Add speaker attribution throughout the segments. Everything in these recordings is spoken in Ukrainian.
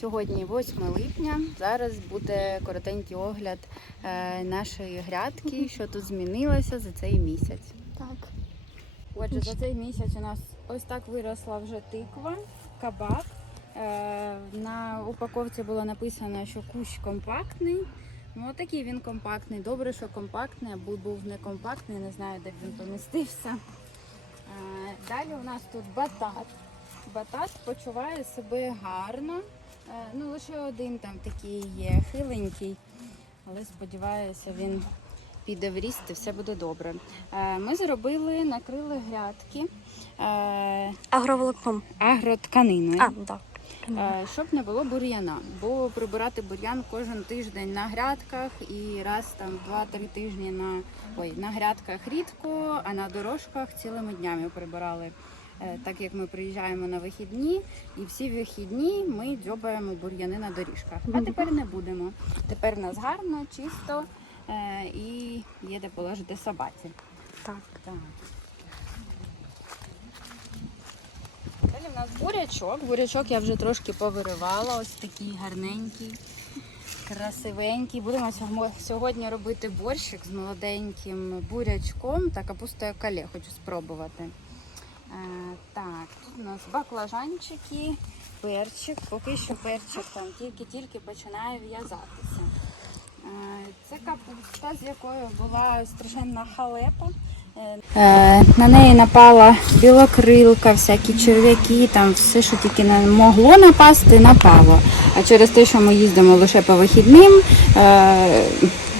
Speaker 1: Сьогодні 8 липня. Зараз буде коротенький огляд е, нашої грядки, що тут змінилося за цей місяць.
Speaker 2: Так.
Speaker 1: Отже, за цей місяць у нас ось так виросла вже тиква, кабак. Е, На упаковці було написано, що кущ компактний. Ну, отакий він компактний. Добре, що компактний, аби був не компактний, не знаю, де б він помістився. Е, Далі у нас тут батат. Батат почуває себе гарно. Е, Ну, лише один там такий є хиленький, але сподіваюся, він піде в ріст і все буде добре. Е, Ми зробили, накрили грядки е,
Speaker 2: Агроволокном.
Speaker 1: агротканиною.
Speaker 2: А, так.
Speaker 1: Е, Щоб не було бур'яна, бо прибирати бур'ян кожен тиждень на грядках і раз там 2-3 тижні на ой, на грядках рідко, а на дорожках цілими днями прибирали. Е, Так як ми приїжджаємо на вихідні, і всі вихідні ми дзьобаємо бур'яни на доріжках. А тепер не будемо. Тепер у нас гарно, чисто е, і є де положити собаці.
Speaker 2: Так.
Speaker 1: Так. Далі в нас бурячок. Бурячок я вже трошки повиривала. Ось такий гарненький, красивенький. Будемо сьогодні робити борщик з молоденьким бурячком та капустою кале. Хочу спробувати. Е, так, тут у нас баклажанчики, перчик. Поки що перчик там тільки-тільки починає в'язатися. Е, Це капуста, з якою була страшенна халепа. Е, На неї напала білокрилка, всякі черв'яки, там все, що тільки не могло напасти, напало. А через те, що ми їздимо лише по вихідним,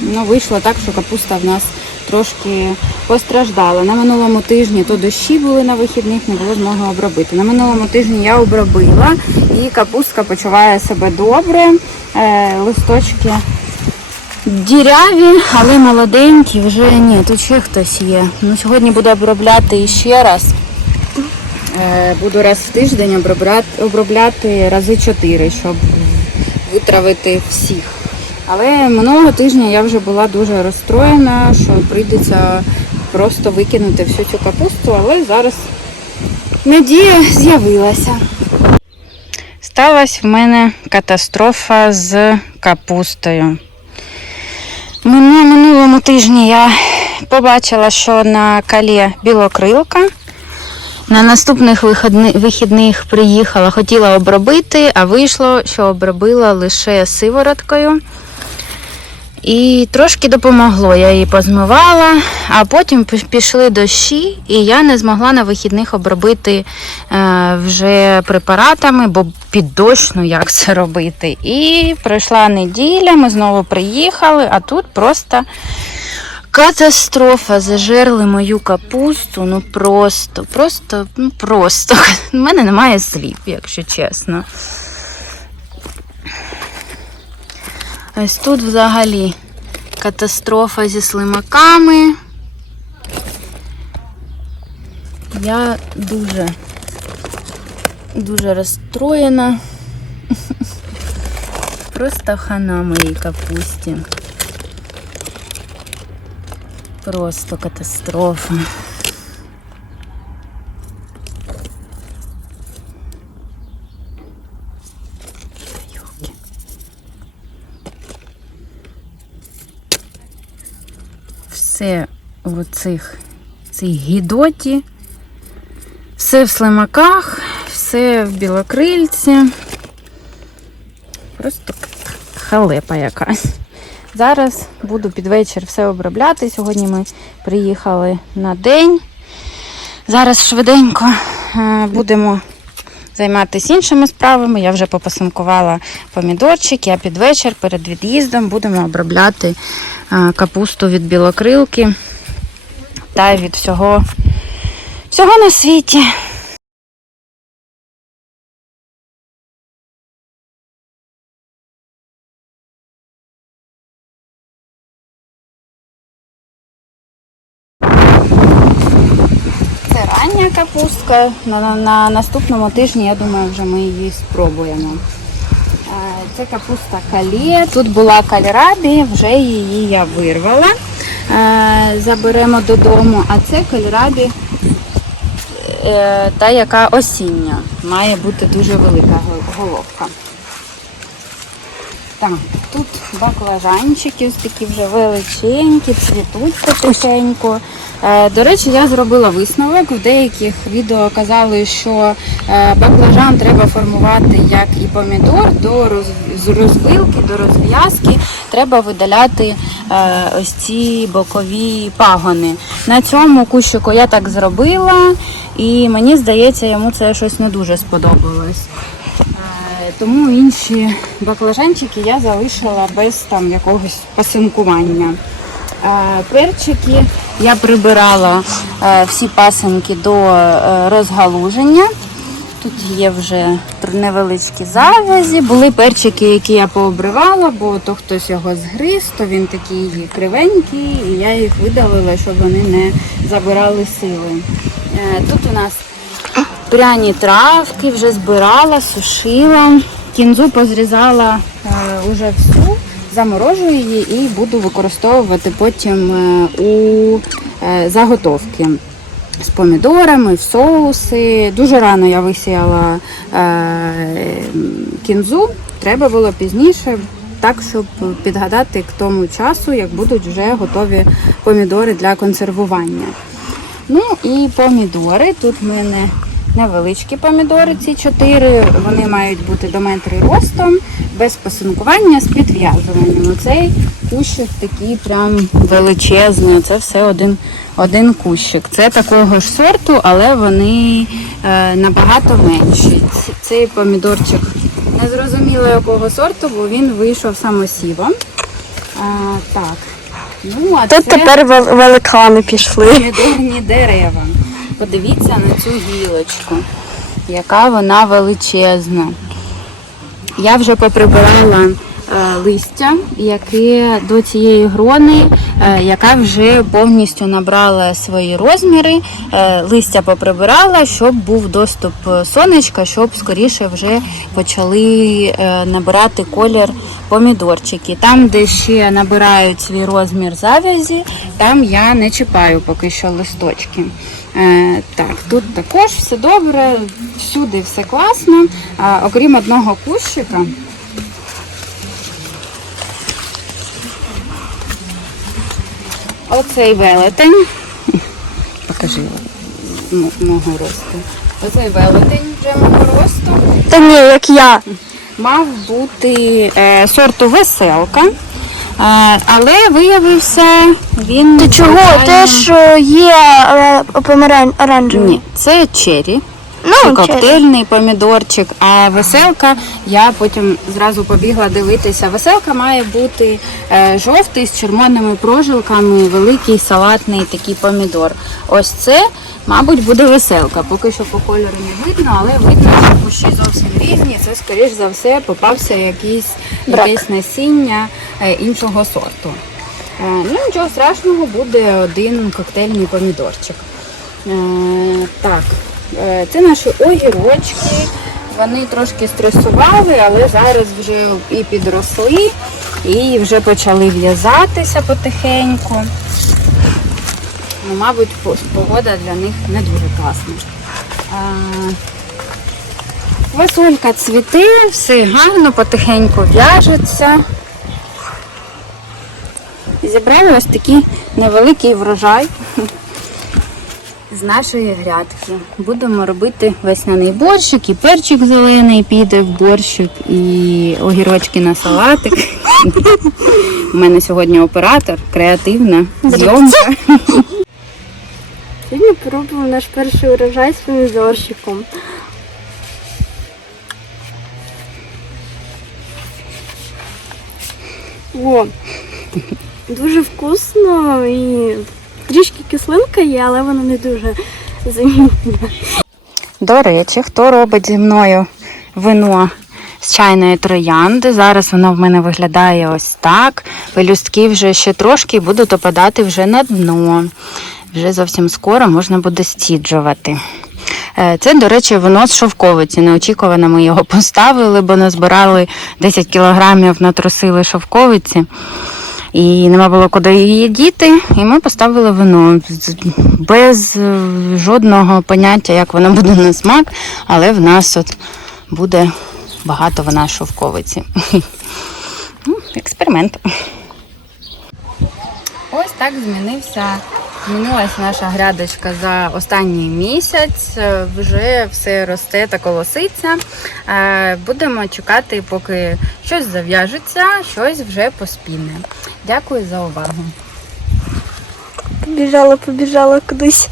Speaker 1: ну, вийшло так, що капуста в нас трошки постраждала. На минулому тижні то дощі були на вихідних, не було змоги обробити. На минулому тижні я обробила і капустка почуває себе добре. Е, Листочки Діряві, але молоденькі, вже ні, тут ще хтось є. Ну, сьогодні буду обробляти ще раз. Е, Буду раз в тиждень обробляти, обробляти рази чотири, щоб витравити всіх. Але минулого тижня я вже була дуже розстроєна, що прийдеться просто викинути всю цю капусту, але зараз надія з'явилася. Сталася в мене катастрофа з капустою. На минулому тижні я побачила, що на калі білокрилка. На наступних вихідних приїхала, хотіла обробити, а вийшло, що обробила лише сивороткою. І трошки допомогло. Я її позмивала, а потім пішли дощі, і я не змогла на вихідних обробити е, вже препаратами, бо під дощ, ну як це робити. І пройшла неділя, ми знову приїхали, а тут просто катастрофа. Зажерли мою капусту. Ну просто, просто, ну просто. У мене немає слів, якщо чесно. Ось тут взагалі катастрофа зі слимаками. Я дуже, дуже розстроєна. Просто хана моїй капусті. Просто катастрофа. Все в цих цій гідоті, все в слимаках, все в білокрильці. Просто халепа якась. Зараз буду під вечір все обробляти. Сьогодні ми приїхали на день. Зараз швиденько е, будемо займатися іншими справами. Я вже попасинкувала помідорчики, а під вечір перед від'їздом будемо обробляти е, капусту від білокрилки та від всього, всього на світі. Це рання капустка. На, на, на наступному тижні, я думаю, вже ми її спробуємо. Е, Це капуста калія. Тут була кальрабі, вже її я вирвала. Е, Заберемо додому. А це кальрабі, е, та яка осіння. Має бути дуже велика головка. Так, тут баклажанчики, ось такі вже величенькі, цвітуть потихеньку. Е, До речі, я зробила висновок. В деяких відео казали, що е, баклажан треба формувати як і помідор до роз- з розвилки, до розв'язки. Треба видаляти е, ось ці бокові пагони. На цьому кущику я так зробила, і мені здається, йому це щось не дуже сподобалось. Тому інші баклажанчики я залишила без там якогось пасинкування. Е, Перчики я прибирала е, всі пасинки до е, розгалуження. Тут є вже невеличкі завязі. Були перчики, які я пообривала, бо то хтось його згриз, то він такий кривенький, і я їх видалила, щоб вони не забирали сили. Тут у нас пряні травки, вже збирала, сушила. Кінзу позрізала е, уже всю, заморожую її і буду використовувати потім е, у е, заготовки з помідорами, в соуси. Дуже рано я висіяла е, кінзу, треба було пізніше. Так, щоб підгадати к тому часу, як будуть вже готові помідори для консервування. Ну і помідори. Тут в мене невеличкі помідори, ці чотири. Вони мають бути до метри ростом, без пасинкування, з підв'язуванням. Оцей кущик такий прям величезний. Це все один, один кущик. Це такого ж сорту, але вони е, набагато менші. Цей помідорчик не зрозуміло якого сорту, бо він вийшов самосівом. А, так. Ну, а
Speaker 2: Тут
Speaker 1: це...
Speaker 2: тепер вел- великани пішли.
Speaker 1: Помідорні дерева. Подивіться на цю гілочку, яка вона величезна. Я вже поприбирала е, листя, яке до цієї грони, е, яка вже повністю набрала свої розміри. Е, листя поприбирала, щоб був доступ сонечка, щоб скоріше вже почали набирати колір помідорчики. Там, де ще набирають свій розмір завязі, там я не чіпаю поки що листочки. Е, так, тут також все добре, всюди все класно. Окрім одного кущика. Оцей велетень. Покажи мого росту. Оцей велетень вже мого росту
Speaker 2: Та ні, як я.
Speaker 1: мав бути е, сорту веселка. Але виявився він.
Speaker 2: Ти чого?
Speaker 1: звичайно-
Speaker 2: Те, що є е, оранжевий.
Speaker 1: Ні, це чері.
Speaker 2: Ну,
Speaker 1: Це
Speaker 2: чері.
Speaker 1: коктейльний помідорчик, а веселка я потім зразу побігла дивитися. Веселка має бути е, жовтий з червоними прожилками, великий салатний такий помідор. Ось це, мабуть, буде веселка. Поки що по кольору не видно, але видно, що кущі зовсім різні. Це, скоріш за все, попався якийсь, якесь насіння е, іншого сорту. Е, ну, нічого страшного, буде один коктейльний помідорчик. Е, так, це наші огірочки. Вони трошки стресували, але зараз вже і підросли, і вже почали в'язатися потихеньку. Ну, мабуть, погода для них не дуже класна. Е, Васолька цвіте, все гарно, потихеньку в'яжеться. Зібрали ось такий невеликий врожай з нашої грядки. Будемо робити весняний борщик, і перчик зелений піде в борщик, і огірочки на салатик. У мене сьогодні оператор, креативна зйомка.
Speaker 2: Сьогодні пробуємо наш перший урожай з помідорчиком. О, дуже вкусно і трішки кислинка є, але вона не дуже замітна.
Speaker 1: До речі, хто робить зі мною вино з чайної троянди? Зараз воно в мене виглядає ось так. Пелюстки вже ще трошки будуть опадати вже на дно. Вже зовсім скоро можна буде стіджувати. Е, Це, до речі, вино з шовковиці. Неочікувано ми його поставили, бо назбирали 10 кілограмів, натрусили шовковиці. І нема було куди її діти, і ми поставили вино без е, жодного поняття, як воно буде на смак, але в нас от буде багато вина шовковиці. експеримент. Ось так змінився. Змінилась наша грядочка за останній місяць. Е, Вже все росте та колоситься. Е, Будемо чекати, поки щось зав'яжеться, щось вже поспіне. Дякую за увагу.
Speaker 2: Побіжала, побіжала кудись.